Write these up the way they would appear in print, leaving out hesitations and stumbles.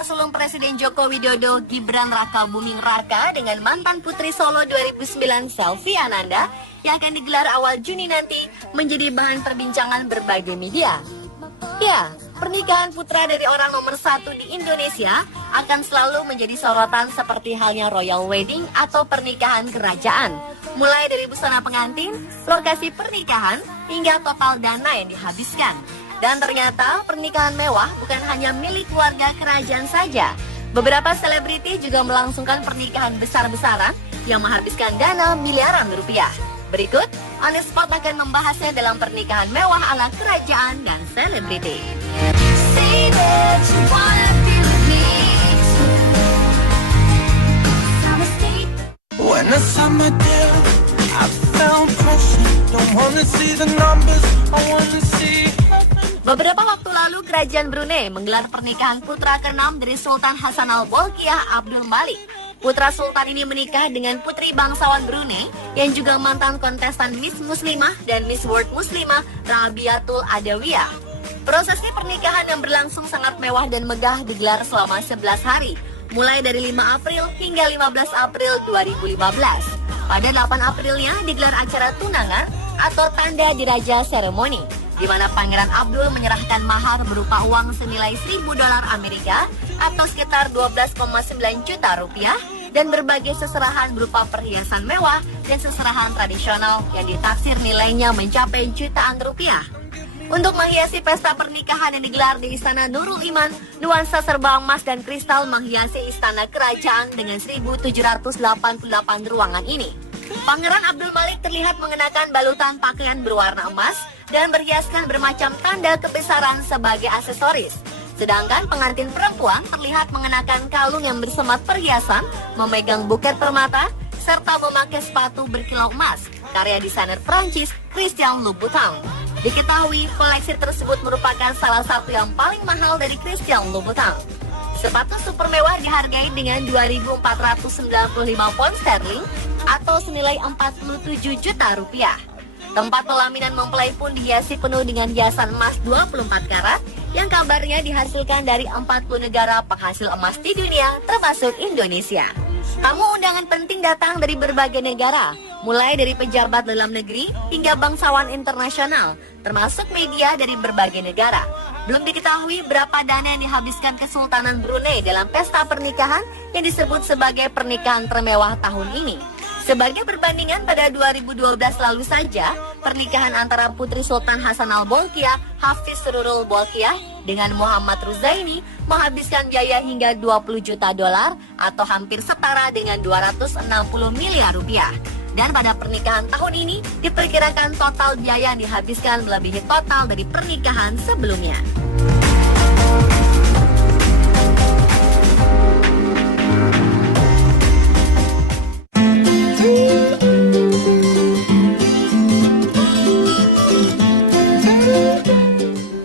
Putar sulung Presiden Joko Widodo Gibran Raka Buming Raka dengan mantan Putri Solo 2009 Selvi Ananda yang akan digelar awal Juni nanti menjadi bahan perbincangan berbagai media. Ya, pernikahan putra dari orang nomor 1 di Indonesia akan selalu menjadi sorotan seperti halnya royal wedding atau pernikahan kerajaan. Mulai dari busana pengantin, lokasi pernikahan, hingga total dana yang dihabiskan. Dan ternyata pernikahan mewah bukan hanya milik keluarga kerajaan saja. Beberapa selebriti juga melangsungkan pernikahan besar-besaran yang menghabiskan dana miliaran rupiah. Berikut, On The Spot akan membahasnya dalam pernikahan mewah ala kerajaan dan selebriti. Beberapa waktu lalu, Kerajaan Brunei menggelar pernikahan putra ke-6 dari Sultan Hassan Al-Bolkiah Abdul Malik. Putra Sultan ini menikah dengan putri bangsawan Brunei yang juga mantan kontestan Miss Muslimah dan Miss World Muslimah Rabiatul Adawiyah. Prosesi pernikahan yang berlangsung sangat mewah dan megah digelar selama 11 hari, mulai dari 5 April hingga 15 April 2015. Pada 8 Aprilnya digelar acara tunangan atau tanda diraja seremoni, di mana Pangeran Abdul menyerahkan mahar berupa uang senilai $1.000 Amerika atau sekitar 12,9 juta rupiah dan berbagai seserahan berupa perhiasan mewah dan seserahan tradisional yang ditaksir nilainya mencapai jutaan rupiah. Untuk menghiasi pesta pernikahan yang digelar di Istana Nurul Iman, nuansa serba emas dan kristal menghiasi istana kerajaan dengan 1.788 ruangan ini. Pangeran Abdul Malik terlihat mengenakan balutan pakaian berwarna emas dan berhiaskan bermacam tanda kebesaran sebagai aksesoris. Sedangkan pengantin perempuan terlihat mengenakan kalung yang bersemat perhiasan, memegang buket permata, serta memakai sepatu berkilau emas, karya desainer Prancis Christian Louboutin. Diketahui koleksi tersebut merupakan salah satu yang paling mahal dari Christian Louboutin. Sepatu super mewah dihargai dengan 2.495 pound sterling atau senilai 47 juta rupiah. Tempat pelaminan mempelai pun dihiasi penuh dengan hiasan emas 24 karat yang kabarnya dihasilkan dari 40 negara penghasil emas di dunia termasuk Indonesia. Tamu undangan penting datang dari berbagai negara, mulai dari pejabat dalam negeri hingga bangsawan internasional, termasuk media dari berbagai negara. Belum diketahui berapa dana yang dihabiskan Kesultanan Brunei dalam pesta pernikahan yang disebut sebagai pernikahan termewah tahun ini. Sebagai perbandingan, pada 2012 lalu saja, pernikahan antara Putri Sultan Hassan Al-Bolkiah, Hafiz Sururul Bolkiah, dengan Muhammad Ruzaini menghabiskan biaya hingga $20 juta atau hampir setara dengan 260 miliar rupiah. Dan pada pernikahan tahun ini, diperkirakan total biaya yang dihabiskan melebihi total dari pernikahan sebelumnya.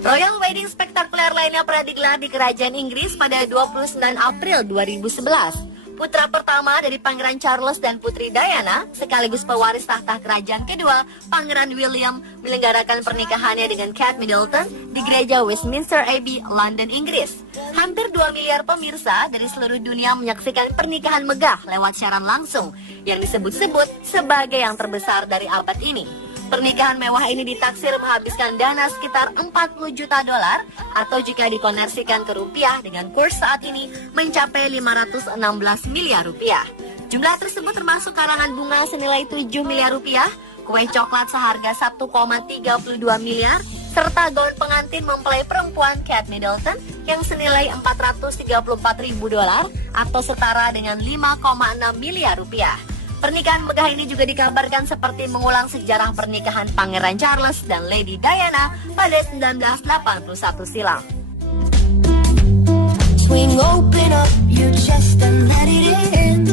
Royal wedding spektakuler lainnya pernah digelar di Kerajaan Inggris pada 29 April 2011. Putra pertama dari Pangeran Charles dan Putri Diana, sekaligus pewaris tahta kerajaan kedua, Pangeran William, menyelenggarakan pernikahannya dengan Kate Middleton di Gereja Westminster Abbey, London, Inggris. Hampir 2 miliar pemirsa dari seluruh dunia menyaksikan pernikahan megah lewat siaran langsung, yang disebut-sebut sebagai yang terbesar dari abad ini. Pernikahan mewah ini ditaksir menghabiskan dana sekitar $40 juta atau jika dikonversikan ke rupiah dengan kurs saat ini mencapai 516 miliar rupiah. Jumlah tersebut termasuk karangan bunga senilai 7 miliar rupiah, kue coklat seharga 1,32 miliar, serta gaun pengantin mempelai perempuan Kate Middleton yang senilai $434.000 atau setara dengan 5,6 miliar rupiah. Pernikahan megah ini juga dikabarkan seperti mengulang sejarah pernikahan Pangeran Charles dan Lady Diana pada 1981 silam. Swing open up your chest and let it in.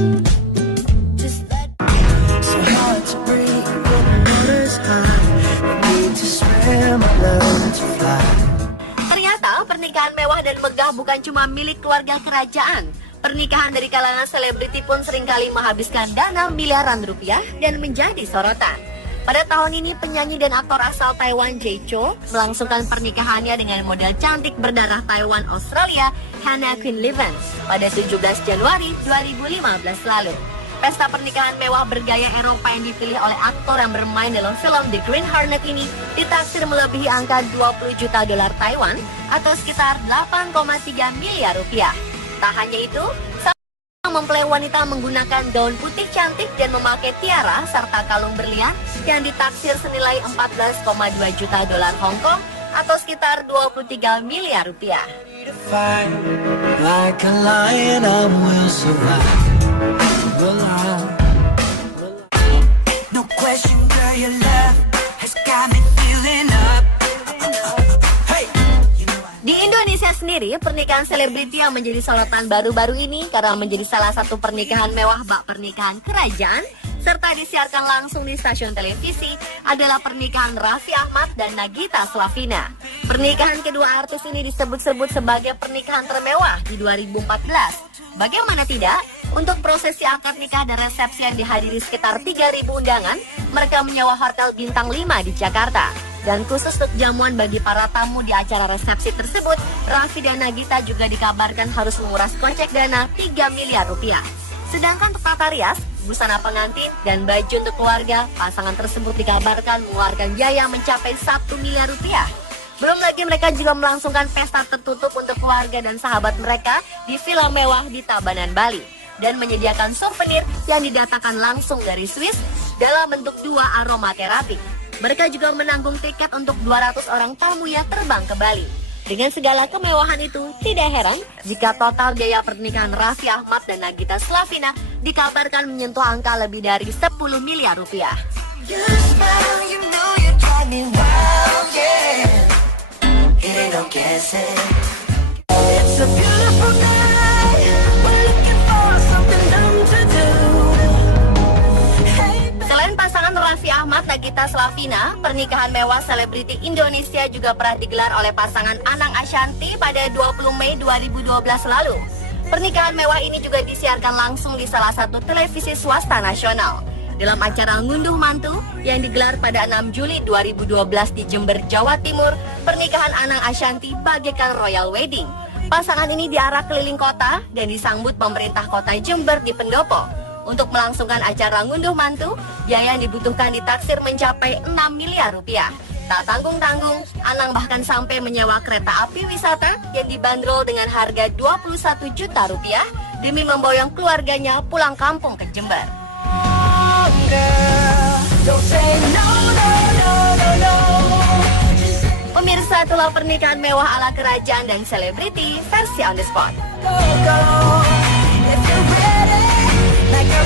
Just let so hard to breathe when the water's high. You need to swim, I learn to fly. Ternyata pernikahan mewah dan megah bukan cuma milik keluarga kerajaan. Pernikahan dari kalangan selebriti pun seringkali menghabiskan dana miliaran rupiah dan menjadi sorotan. Pada tahun ini, penyanyi dan aktor asal Taiwan Jay Chou melangsungkan pernikahannya dengan model cantik berdarah Taiwan Australia Hannah Quinn Levens pada 17 Januari 2015 lalu. Pesta pernikahan mewah bergaya Eropa yang dipilih oleh aktor yang bermain dalam film The Green Hornet ini ditaksir melebihi angka 20 juta dolar Taiwan atau sekitar 8,3 miliar rupiah. Tak hanya itu, sang mempelai wanita menggunakan gaun putih cantik dan memakai tiara serta kalung berlian yang ditaksir senilai 14,2 juta dolar Hong Kong atau sekitar 23 miliar rupiah. Like a lion, I will survive. No question, girl, your love has got me feeling up. Hey. Di Indonesia sendiri, pernikahan selebriti yang menjadi sorotan baru-baru ini karena menjadi salah satu pernikahan mewah bak pernikahan kerajaan serta disiarkan langsung di stasiun televisi adalah pernikahan Raffi Ahmad dan Nagita Slavina. Pernikahan kedua artis ini disebut-sebut sebagai pernikahan termewah di 2014. Bagaimana tidak? Untuk prosesi akad nikah dan resepsi yang dihadiri sekitar 3.000 undangan, mereka menyewa hotel bintang 5 di Jakarta. Dan khusus untuk jamuan bagi para tamu di acara resepsi tersebut, Raffi dan Nagita juga dikabarkan harus menguras kocek dana 3 miliar rupiah. Sedangkan untuk tata rias, busana pengantin, dan baju untuk keluarga, pasangan tersebut dikabarkan mengeluarkan biaya mencapai 1 miliar rupiah. Belum lagi mereka juga melangsungkan pesta tertutup untuk keluarga dan sahabat mereka di villa mewah di Tabanan, Bali, dan menyediakan souvenir yang didatangkan langsung dari Swiss dalam bentuk 2 aromaterapi. Mereka juga menanggung tiket untuk 200 orang tamu yang terbang ke Bali. Dengan segala kemewahan itu, tidak heran jika total biaya pernikahan Raffi Ahmad dan Nagita Slavina dikabarkan menyentuh angka lebih dari 10 miliar rupiah. Selain pasangan Raffi Ahmad Nagita Slavina, pernikahan mewah selebriti Indonesia juga pernah digelar oleh pasangan Anang Ashanty pada 20 Mei 2012 lalu. Pernikahan mewah ini juga disiarkan langsung di salah satu televisi swasta nasional. Dalam acara Ngunduh Mantu yang digelar pada 6 Juli 2012 di Jember, Jawa Timur, pernikahan Anang Ashanty bagaikan royal wedding. Pasangan ini diarak keliling kota dan disambut pemerintah kota Jember di pendopo. Untuk melangsungkan acara Ngunduh Mantu, biaya yang dibutuhkan ditaksir mencapai 6 miliar rupiah. Tak tanggung-tanggung, Anang bahkan sampai menyewa kereta api wisata yang dibanderol dengan harga 21 juta rupiah demi memboyong keluarganya pulang kampung ke Jember. Pemirsa, itulah pernikahan mewah ala kerajaan dan selebriti versi On The Spot. Like a